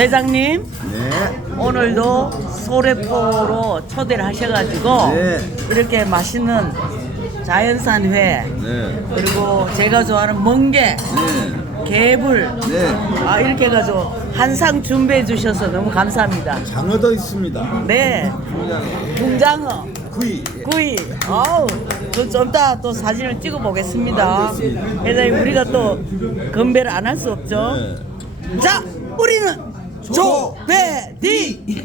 회장님, 네. 오늘도 소래포로 초대를 하셔가지고 네. 이렇게 맛있는 자연산 회, 네. 그리고 제가 좋아하는 멍게, 네. 개불, 네. 이렇게 해가지고 한 상 준비해 주셔서 너무 감사합니다. 장어도 있습니다. 네, 붕장어, 구이. 구이. 아우, 좀 이따 또 사진을 찍어 보겠습니다. 알겠습니다. 회장님, 우리가 또 건배를 안 할 수 없죠. 네. 자, 우리는 조배디.